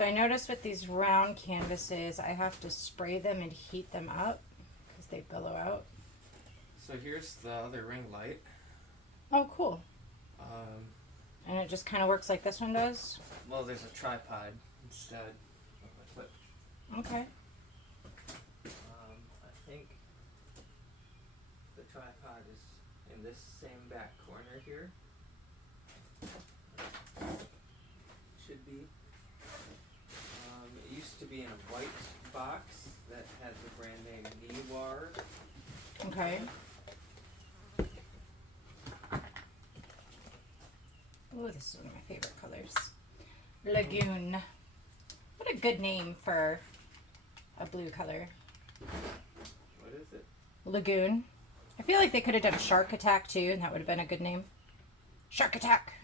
So I noticed with these round canvases, I have to spray them and heat them up because they billow out. So here's the other ring light. Oh, cool. Um, And it just kind of works like this one does? well, there's a tripod instead of a clip. Okay. I think the tripod is in this same back corner here. Should be. It used to be in a white box that had the brand name Niwar. Okay. Oh, this is one of my favorite colors. Lagoon. What a good name for a blue color. What is it? Lagoon. I feel like they could have done Shark Attack too, and that would have been a good name. Shark Attack.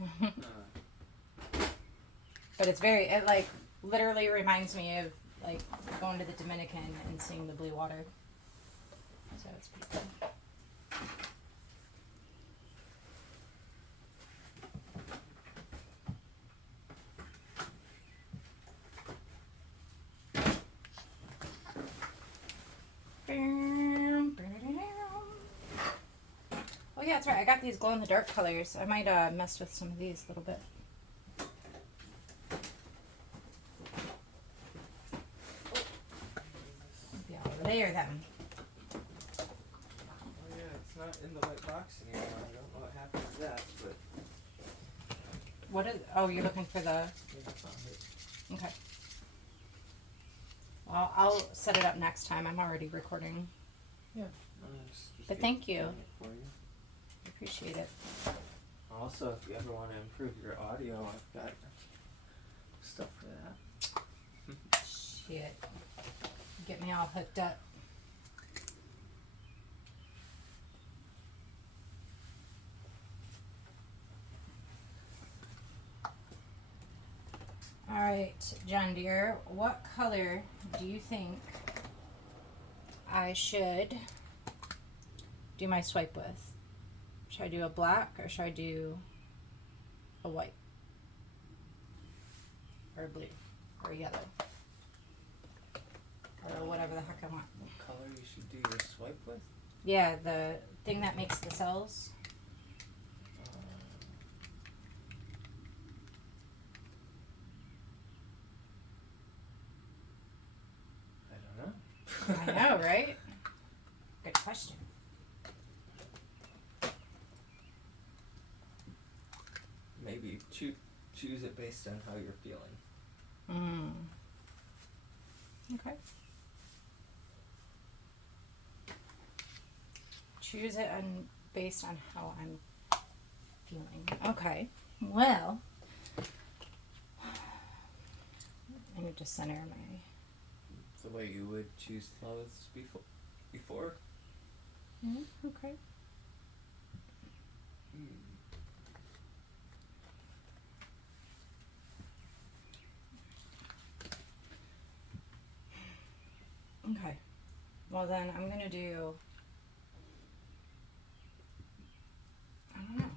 But it's very, it like literally reminds me of like going to the Dominican and seeing the blue water. So it's pretty cool. Oh yeah, that's right. I got these glow in the dark colors. I might mess with some of these a little bit. Maybe I'll layer them. Oh yeah, it's not in the white box anymore. I don't know what happened to that, but What is? Oh, you're looking for the. I think I found it. Okay. Well, I'll set it up next time. I'm already recording. Yeah. But thank you. For you. I appreciate it. Also, if you ever want to improve your audio, I've got stuff for that. Shit. Get me all hooked up. All right, John dear, what color do you think I should do my swipe with? Should I do a black or should I do a white? Or a blue? Or a yellow? Or whatever the heck I want. What color you should do your swipe with? Yeah, the thing that makes the cells. I don't know. I know, right? Good question. Maybe choose it based on how you're feeling. Okay. Choose it based on how I'm feeling. Okay. Well, I need to center my. It's the way you would choose clothes before. Okay. Okay. Well, then I'm going to do. I don't know.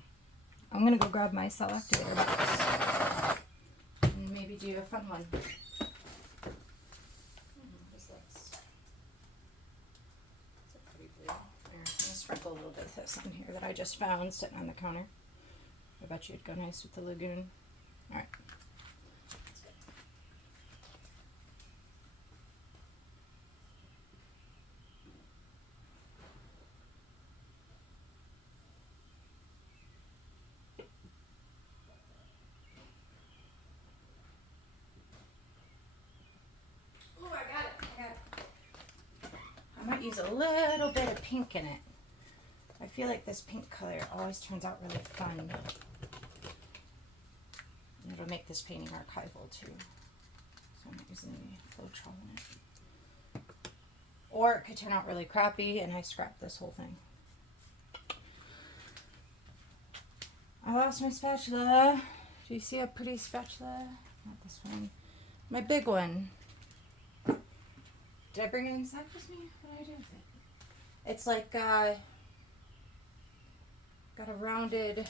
I'm going to go grab my cell activator box and maybe do a fun one. What is this? It's a pretty blue. There, I'm going to sprinkle a little bit of this on here that I just found sitting on the counter. I bet you it'd go nice with the lagoon. All right. I might use a little bit of pink in it. I feel like this pink color always turns out really fun. And it'll make this painting archival too. So I'm not using the Floetrol in it. Or it could turn out really crappy and I scrap this whole thing. I lost my spatula. Do you see a pretty spatula? Not this one. My big one. Did I bring it inside with me? What did I do with it? It's like got a rounded,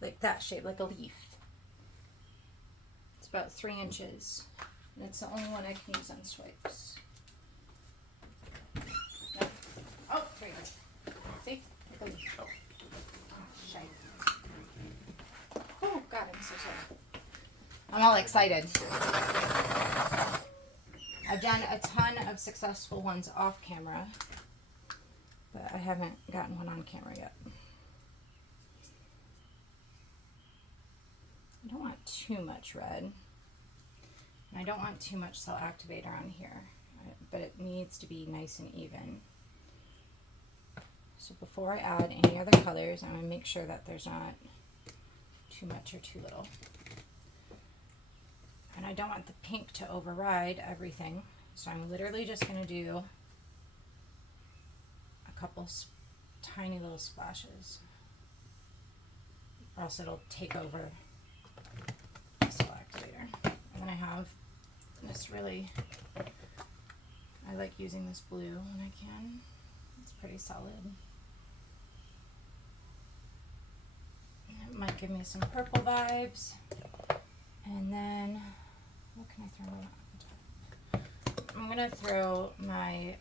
like that shape, like a leaf. It's about 3 inches And it's the only one I can use on swipes. No. Oh, there you go. See? Look at me. Oh, shite. Oh, God, I'm so sorry. I'm all excited. I've done a ton of successful ones off camera, but I haven't gotten one on camera yet. I don't want too much red. I don't want too much cell activator on here, but it needs to be nice and even. So before I add any other colors, I'm going to make sure that there's not too much or too little. And I don't want the pink to override everything, so I'm literally just going to do a couple tiny little splashes, or else it'll take over the cell activator. And then I have this really, I like using this blue when I can. It's pretty solid. It might give me some purple vibes. And then, what can I throw on top? I'm gonna throw a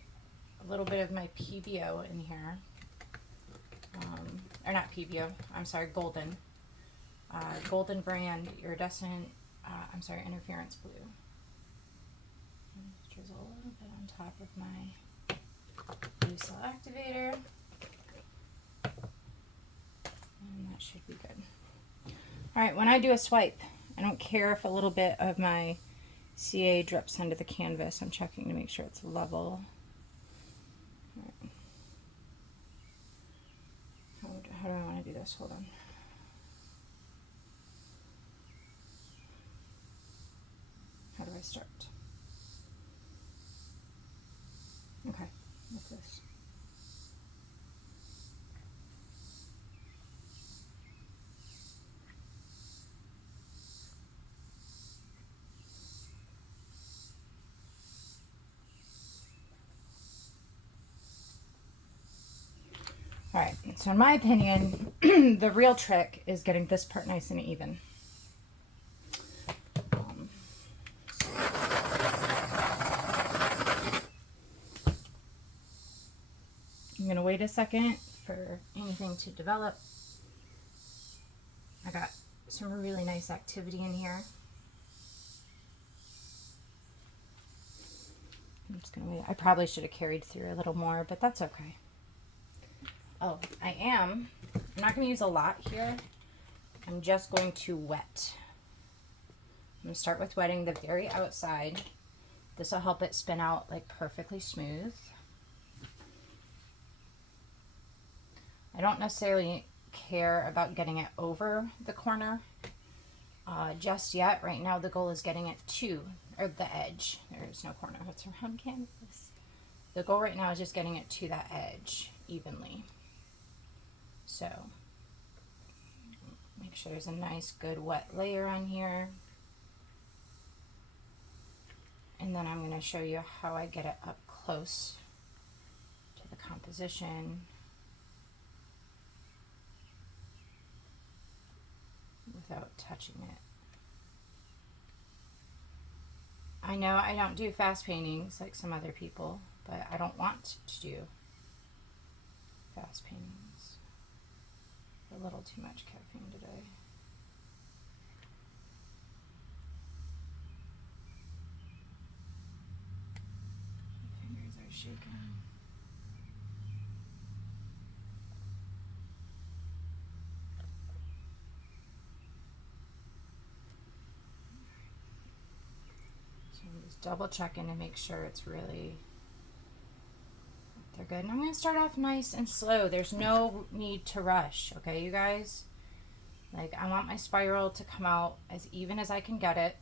little bit of my PBO in here. Or not PBO, I'm sorry, Golden. Golden brand iridescent, interference blue. And drizzle a little bit on top of my blue cell activator. And that should be good. Alright, when I do a swipe, I don't care if a little bit of my CA drips onto the canvas. I'm checking to make sure it's level. Right. How do I want to do this? Hold on. How do I start? Okay, like this. All right, so in my opinion, the real trick is getting this part nice and even. I'm gonna wait a second for anything to develop. I got some really nice activity in here. I'm just gonna wait. I probably should have carried through a little more, but that's okay. Oh, I'm not going to use a lot here. I'm just going to wet. I'm going to start with wetting the very outside. This will help it spin out like perfectly smooth. I don't necessarily care about getting it over the corner just yet. Right now the goal is getting it to, or the edge. There's no corner, it's around canvas. The goal right now is just getting it to that edge evenly. So make sure there's a nice good wet layer on here. And then I'm going to show you how I get it up close to the composition without touching it. I know I don't do fast paintings like some other people, but I don't want to do fast paintings. A little too much caffeine today. My fingers are shaking. So I'm just double checking to make sure it's really, they're good. And I'm going to start off nice and slow. There's no need to rush, okay, you guys? Like, I want my spiral to come out as even as I can get it.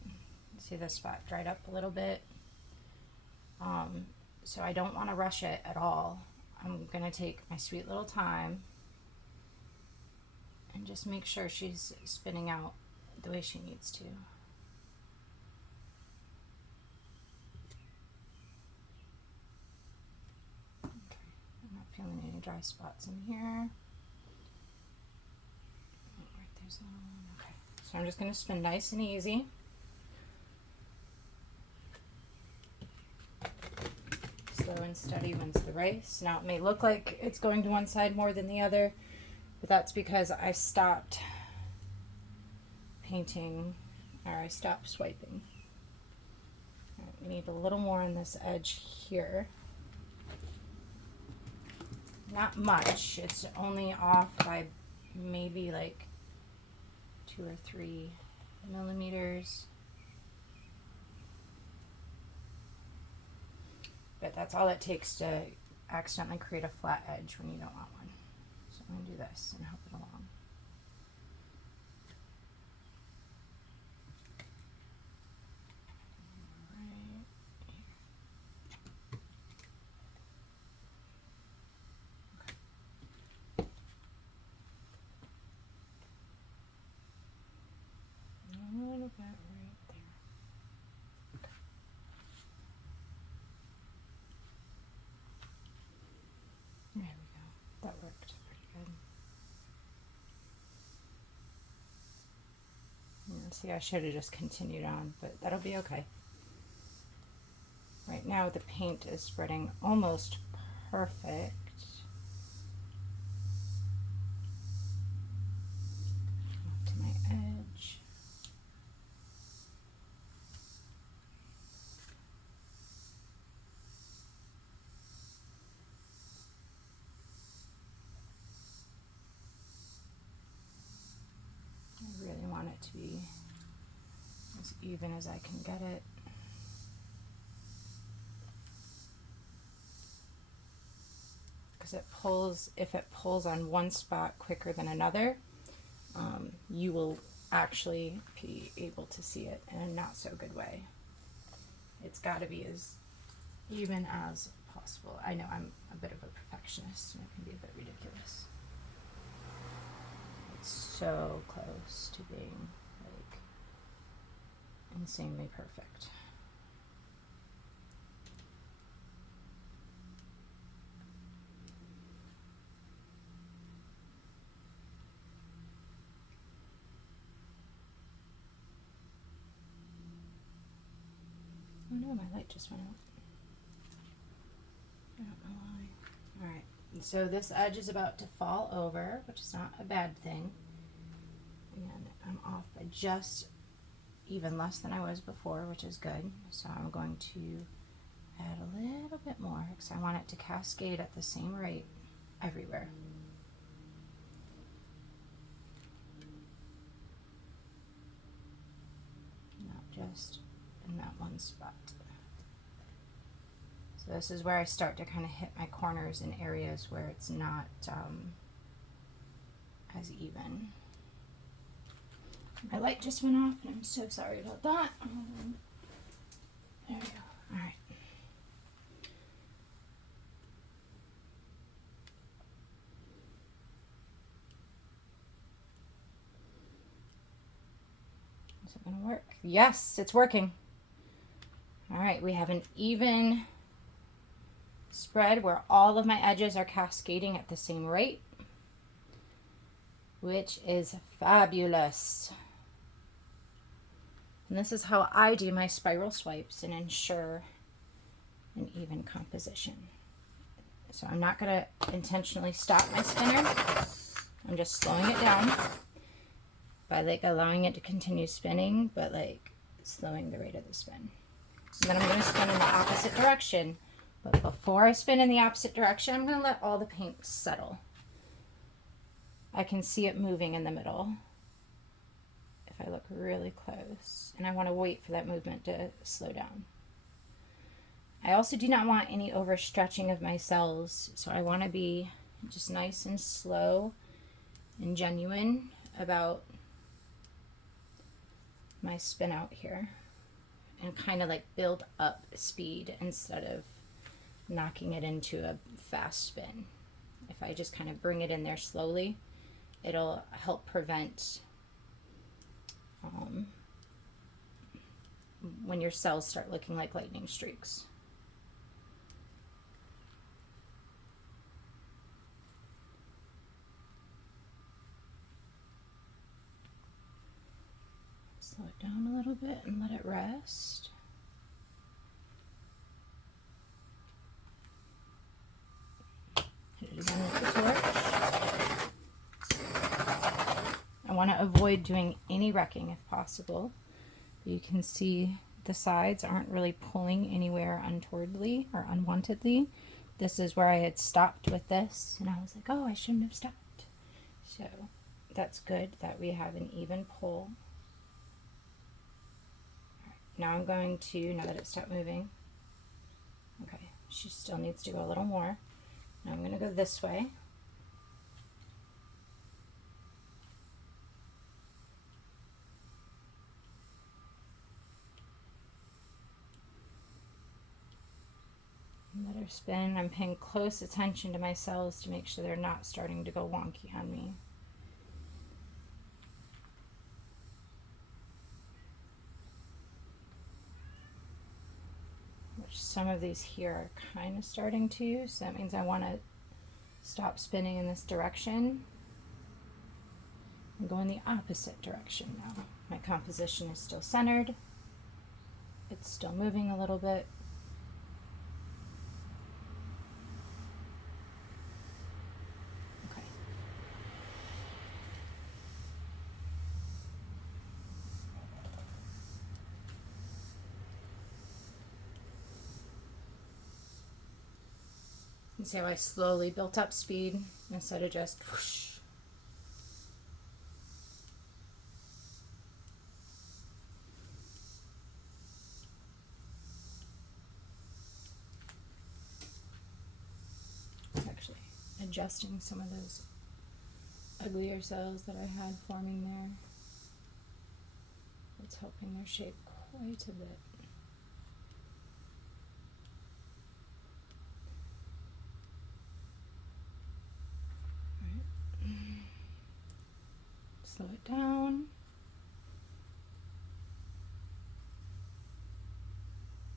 See, this spot dried up a little bit. So I don't want to rush it at all. I'm going to take my sweet little time and just make sure she's spinning out the way she needs to. Okay, I'm not feeling any dry spots in here. Okay, so I'm just going to spin nice and easy. Dead evens the race. Now it may look like it's going to one side more than the other, but that's because I stopped painting, or I stopped swiping. Right, we need a little more on this edge here. Not much. It's only off by maybe like 2 or 3 millimeters. But that's all it takes to accidentally create a flat edge when you don't want one. So I'm going to do this and help it along. A little bit right there. There we go. That worked pretty good. Yeah, see, I should have just continued on, but that'll be okay. Right now the paint is spreading almost perfect. Off to my edge. I really want it to be as even as I can get it. Because it pulls, if it pulls on one spot quicker than another, you will actually be able to see it in a not so good way. It's got to be as even as possible. I know I'm a bit of a perfectionist and it can be a bit ridiculous. It's so close to being like insanely perfect. Oh no, my light just went out. I don't know why. Alright, so this edge is about to fall over, which is not a bad thing. And I'm off by just even less than I was before, which is good. So I'm going to add a little bit more because I want it to cascade at the same rate everywhere. Not just in that one spot. So this is where I start to kind of hit my corners in areas where it's not as even. My light just went off and I'm so sorry about that. There we go. All right. Is it going to work? Yes, it's working. All right, we have an even spread where all of my edges are cascading at the same rate, which is fabulous. And this is how I do my spiral swipes and ensure an even composition. So I'm not going to intentionally stop my spinner. I'm just slowing it down by like allowing it to continue spinning, but like slowing the rate of the spin. And then I'm going to spin in the opposite direction. But before I spin in the opposite direction, I'm going to let all the paint settle. I can see it moving in the middle if I look really close. And I want to wait for that movement to slow down. I also do not want any overstretching of my cells. So I want to be just nice and slow and genuine about my spin out here. And kind of like build up speed instead of knocking it into a fast spin. If I just kind of bring it in there slowly, it'll help prevent when your cells start looking like lightning streaks. Slow it down a little bit and let it rest. want to avoid doing any wrecking if possible. You can see the sides aren't really pulling anywhere untowardly or unwantedly. This is where I had stopped with this, and I was like, oh, I shouldn't have stopped. So that's good that we have an even pull. Now I'm going to, now that it stopped moving, okay, she still needs to go a little more. Now I'm going to go this way. Let her spin. I'm paying close attention to my cells to make sure they're not starting to go wonky on me. Which some of these here are kind of starting to, so that means I want to stop spinning in this direction and go in the opposite direction now. My composition is still centered. It's still moving a little bit. You see how I slowly built up speed instead of just whoosh. It's actually adjusting some of those uglier cells that I had forming there. It's helping their shape quite a bit. Slow it down.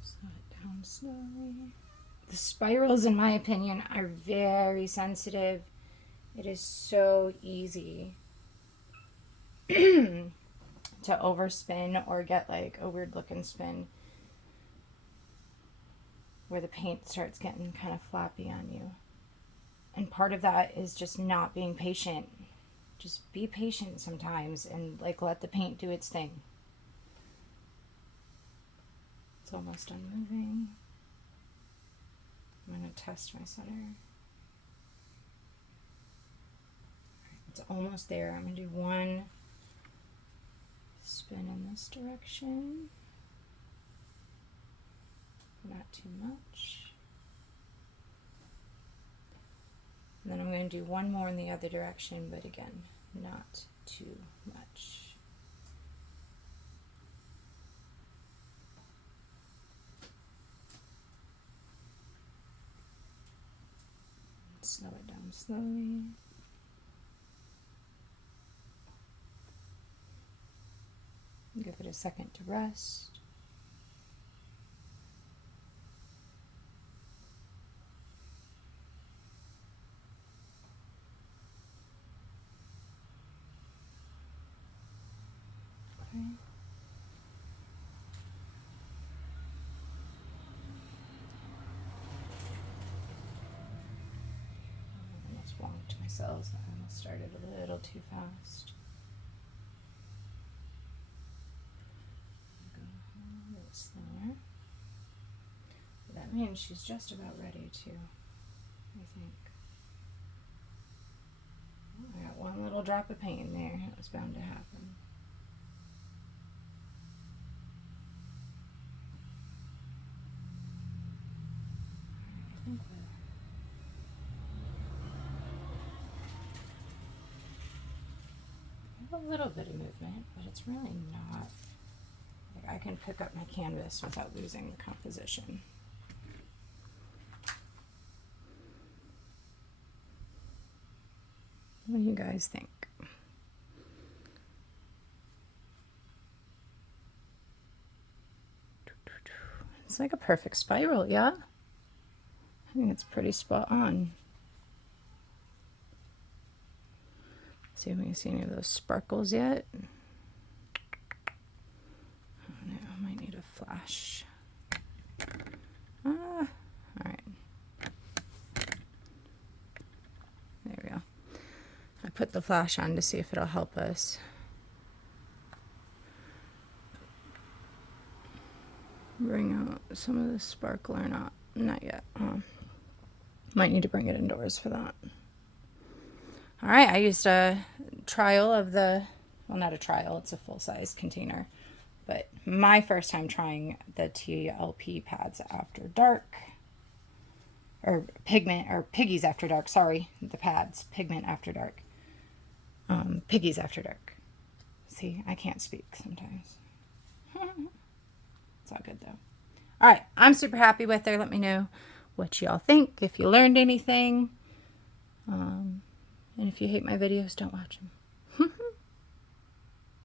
Slow it down slowly. The spirals, in my opinion, are very sensitive. It is so easy to overspin or get like a weird looking spin where the paint starts getting kind of floppy on you. And part of that is just not being patient. Just be patient sometimes and like let the paint do its thing. It's almost done moving. I'm going to test my center. It's almost there. I'm going to do one spin in this direction. Not too much. And then I'm going to do one more in the other direction, but again, not too much. Slow it down slowly. Give it a second to rest. Okay. I almost wonked myself. I almost started a little too fast. Go a little slower. That means she's just about ready to, I think. I got one little drop of paint in there. It was bound to happen. A little bit of movement, but it's really not. Like I can pick up my canvas without losing the composition. What do you guys think? It's like a perfect spiral, yeah? I think it's pretty spot on. See if we can see any of those sparkles yet. Oh no, I might need a flash. All right. There we go. I put the flash on to see if it'll help us. Bring out some of the sparkle or not. Not yet. Might need to bring it indoors for that. All right, I used a trial of the, well, not a trial, it's a full-size container. But my first time trying the TLP pads after dark. Or pigment, or Piggies after dark, sorry. The pads, pigment after dark. Piggies after dark. See, I can't speak sometimes. It's all good though. All right, I'm super happy with her. Let me know what y'all think, if you learned anything. And if you hate my videos, don't watch them.